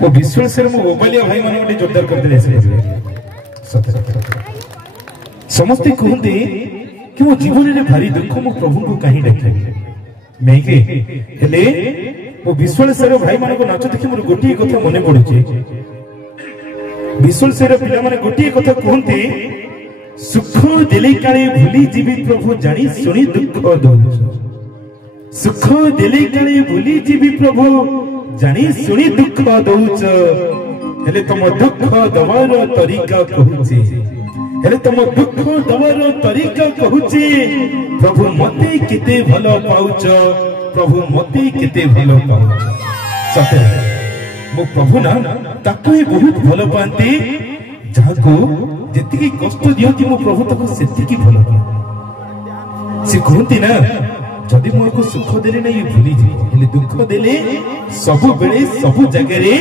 वो विश्वेश्वर मो ओबालिया भाई माने गोटे जोरदार करते समस्ते कहते कि मो जीवन में भारी दुख मो प्रभु को कहीं देखे मैं के हेले मो विश्वेश्वर भाई मान को नाच देखि मोर गोटे कथा मने पड़ुचे विश्वेश्वर पिला माने गोटे कथा कहते सुख देले काले भूली जीवी प्रभु जानी सुनी दुख दौच सुख देले काले भूली जीवी प्रभु जानी सुनी दुख दौच हेले तुम दुख दवार तरीका कहूचे हेले तुम दुख दवार तरीका कहूचे प्रभु मते केते भलो पाउच प्रभु मते केते भलो पाउच सते मो प्रभु ना ताको ही बहुत भलो पांती जाको जेतिकी कष्ट दियती मो प्रभु ताको सेतिकी भलो पाए से कहती ना जदि मोर सुख देले नहीं भूली जी हेले दुख देले सब बेले सब जगह रे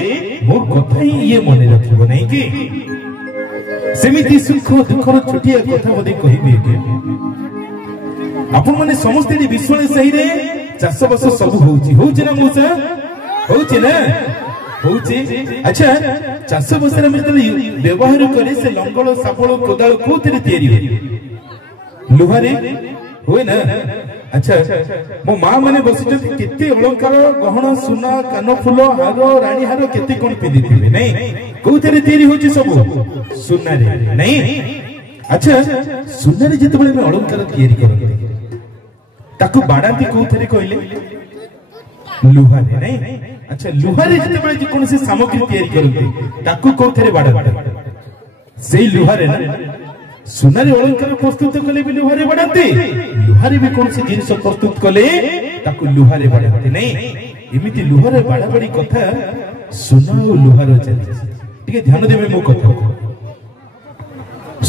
मोर कथा ही ये मन रखिबो नहीं कि सेमिति सुख दुख रो छोटिया कथा बदे कहिबे के आपण माने समस्त विश्वास सही रे चाष बास सब होउची ना मुसा होउची ना होउची अच्छा चाष बास रे मतलब व्यवहार करे से लंगल सापळ कोदाळ कोतरे तयारी हो लुहारे होय ना अच्छा मो मां माने बसिचती केते अलंकार गहना सुना कान फूल हार रानी हार केते कोन पिदी थिबे नहीं कोतरे तयारी होची सब सुना रे नहीं अच्छा सुना रे जते बेले अलंकार तयारी करते ताकू बाडाती कोथरे कहले लुहा रे नहीं अच्छा लुहा रे जते बेले जे कोनसे सामग्री तयारी करते ताकू कोथरे बाडाते सेही लुहा रे ना सुनारे अलंकार प्रस्तुत कले भी लुहारे बाडाते लुहारे भी कौन से जिनिस प्रस्तुत कले ताकू लुहारे बाडाते नहीं एमिति लुहारे बाडाबाडी कथा सुना और लुहार चली ठीक ध्यान देबे मो कथा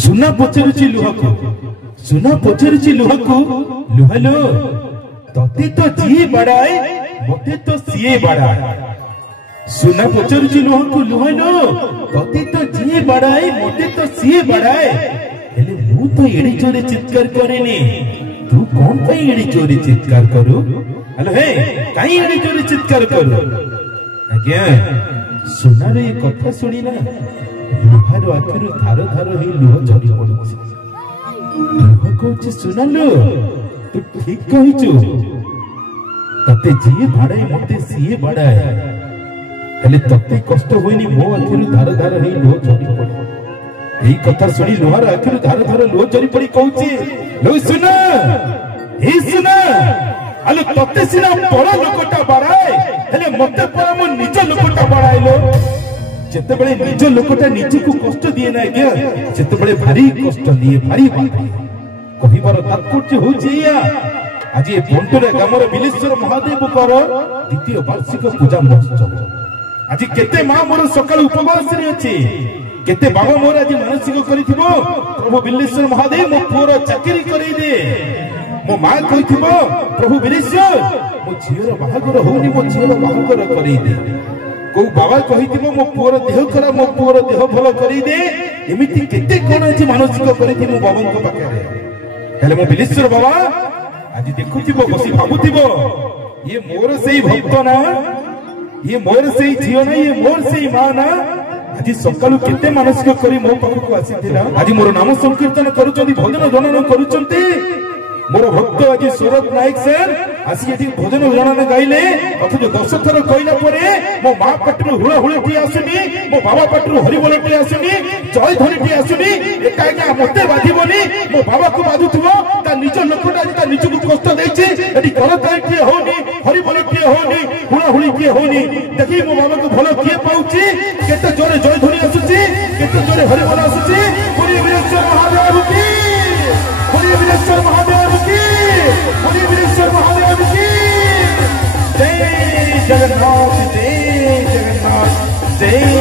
सुना पचरुची लुहा पचरुची लुहा को लुहालो तते तो जी बाडाए मते तो सीए बाडाए सुना पचरुची लुहा को लुहालो तते तो जी बाडाए मते तो सीए बाडाए हेले मु तो एडी चोरी चित्कार करेनी तू कौन पे एडी चोरी चित्कार करू हेलो हे काई एडी चोरी चित्कार करू आज्ञा सुना रे कथा सुनी ना लुहार आखिरु धार धार हे लुह झरी पडुछि लुह कहछि सुनालो तू ठीक कहिछु तते जी भाड़े मते सीए बाड़ाए हेले तते कष्ट होइनी मो आखिरु धार धार हे लुह झरी पडु এই কথা শুনি লোহার আখিরু ধার ধার লো জরি পড়ি কହୁছি লো শুনা এই শুনা আলো ততে সিনা বড় লোকটা বাড়ায় হেলে মতে পড়া মো নিজ লোকটা বাড়াইলো যেতেবেলে নিজ লোকটা নিজକୁ কষ্ট দিয়ে না আজ্ঞা যেতেবেলে ভারী কষ্ট দিয়ে ভারী বাধা কহিবার তাৎপর্য হচ্ছে ইয়া আজি এই বন্টুরে গ্রামর বিলেশ্বর মহাদেবଙ୍କର দ্বিতীয় বার্ষিক পূজা মহোৎসব আজি কেতে মা মোর সকাল উপবাস রে আছে केते बाबा मोर आज मानसिक करिथिबो प्रभु बिल्लेश्वर महादेव मो पुर चाकरी करै दे मो मां कहिथिबो प्रभु बिल्लेश्वर मो झियर बाहागर होनी मो झियर बाहागर करै दे को बाबा कहिथिबो मो पुर देह खरा मो पुर देह भलो करै दे एमिति केते कोन आज मानसिक करिथि मो बाबा को पाखे हेले मो बिल्लेश्वर बाबा आज देखुथिबो बसी भाबुथिबो ये मोर सेही भक्त ना ये मोर सेही झियो ना ये मोर सेही मां ना आज सकालू केते मानसिक करी मो पाखु आसीथिला आज मोर नाम संकीर्तन करूचंती भजन जनन करूचंती मोर भक्त आज सूरत नायक सर आसी एठी भजन जनन गाइले अथच 10 थर कइला परे मो मां पटरु हुळ हुळटी आसुनी मो बाबा पटरु हरिबोलटी आसुनी जय धरिटी आसुनी एटा आज्ञा मते बाधिबोनी मो बाबा को बाधुथिबो ता निज लोकटा ता निजको कष्ट देछि एठी करताइटी होनी हरिबोलटी होनी हुळ हुळटी होनी देखि मो बाबा को भलो किए पाउची केते जोरे जय धरि आसुची केते जोरे हरिबोल आसुची पुरी वीरेश्वर महादेव की पुरी वीरेश्वर महादेव की पुरी वीरेश्वर महादेव की जय जगन्नाथ जय जगन्नाथ जय